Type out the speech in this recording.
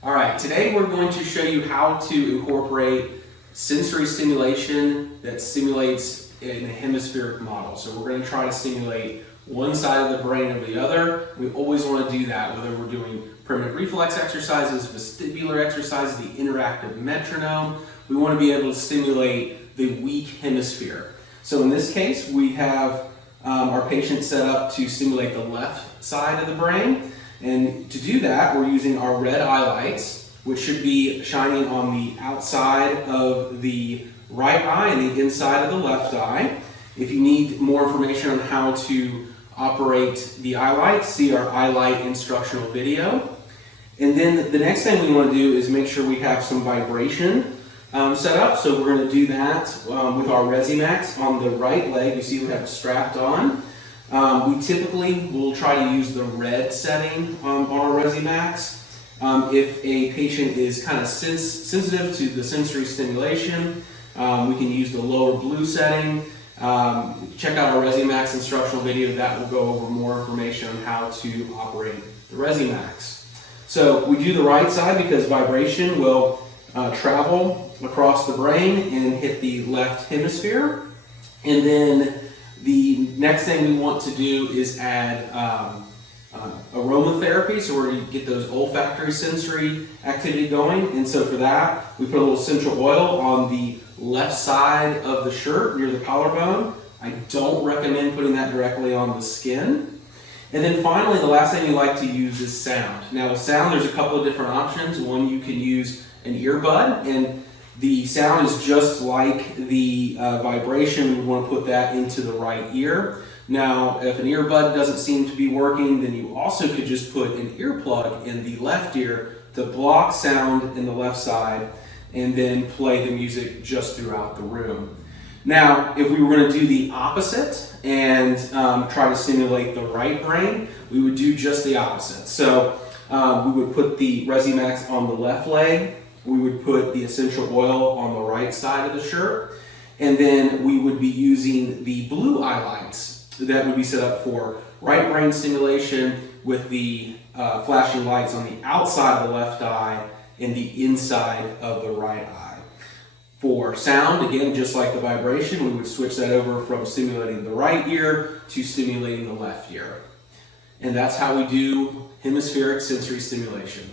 All right, today we're going to show you how to incorporate sensory stimulation that stimulates in a hemispheric model. So we're going to try to stimulate one side of the brain or the other. We always want to do that, whether we're doing primitive reflex exercises, vestibular exercises, the interactive metronome. We want to be able to stimulate the weak hemisphere. So in this case, we have our patient set up to stimulate the left side of the brain. And to do that, we're using our red eye lights, which should be shining on the outside of the right eye and the inside of the left eye. If you need more information on how to operate the eye lights, see our eye light instructional video. And then the next thing we want to do is make sure we have some vibration set up. So we're going to do that with our Resimax on the right leg. You see we have it strapped on. We typically will try to use the red setting on our Resimax. If a patient is kind of sensitive to the sensory stimulation, we can use the lower blue setting. Check out our Resimax instructional video. That will go over more information on how to operate the Resimax. So we do the right side because vibration will travel across the brain and hit the left hemisphere. And then the next thing we want to do is add aromatherapy, so we're going to get those olfactory sensory activity going. And so for that, we put a little essential oil on the left side of the shirt near the collarbone. I don't recommend putting that directly on the skin. And then finally, the last thing we like to use is sound. Now with sound, there's a couple of different options. One, you can use an earbud, and the sound is just like the vibration. We want to put that into the right ear. Now, if an earbud doesn't seem to be working, then you also could just put an earplug in the left ear to block sound in the left side and then play the music just throughout the room. Now, if we were going to do the opposite and try to stimulate the right brain, we would do just the opposite. So we would put the Resimax on the left leg. We would put the essential oil on the right side of the shirt, and then we would be using the blue eye lights that would be set up for right brain stimulation with the flashing lights on the outside of the left eye and the inside of the right eye. For sound, again, just like the vibration, we would switch that over from stimulating the right ear to stimulating the left ear. And that's how we do hemispheric sensory stimulation.